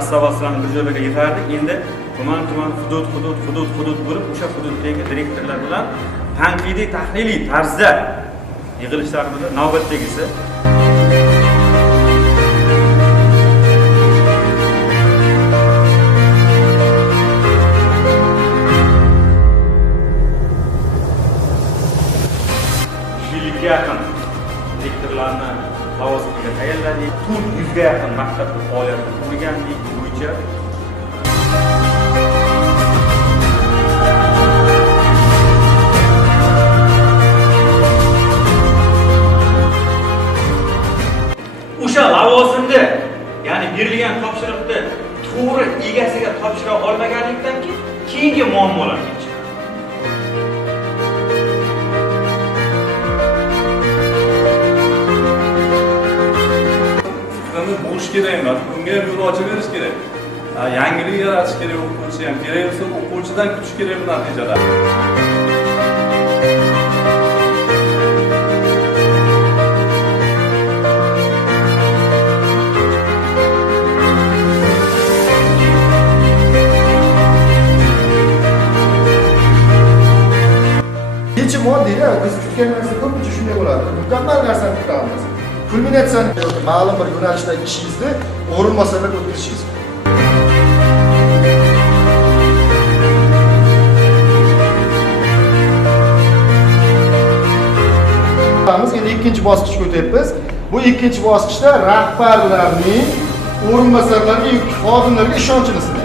assobasini bir joyga yig'ardik. Endi tuman hudud bo'lib o'sha hududdagi direktorlar bilan tanqidiy tahliliy tarzda yig'ilishlarimizni navbatdagisi. Yaqin direktorlarni lavozimiga tayinladik. 400 ga yaqin maktabda faoliyat qilganlik bo'yicha o'sha lavozimda, ya'ni berilgan topshiriqni to'g'ri egasiga topshira olmaganlikdan keyingi muammolar chiqadi. Bo'lish kerak emas. Bunga ham yo'l ochib berish kerak. Yangilik yaratish kerak, o'quvchi ham kerak bo'lsa, o'quvchidan kutish kerak bu natijada. Yechim oddiy-da, biz kutgan narsa ko'pincha shunday bo'ladi. Mukammal narsani kutamiz. Kulminatsiyani ma'lum bir yo'nalishdagi ishingizni o'rinbosarlarga o'tkazishingiz. Endi ikkinchi bosqichga o'tyapmiz. Bu ikkinchi bosqichda rahbarlarning o'rinbosarlarga yoki xodimlarga ishonchini sinaymiz.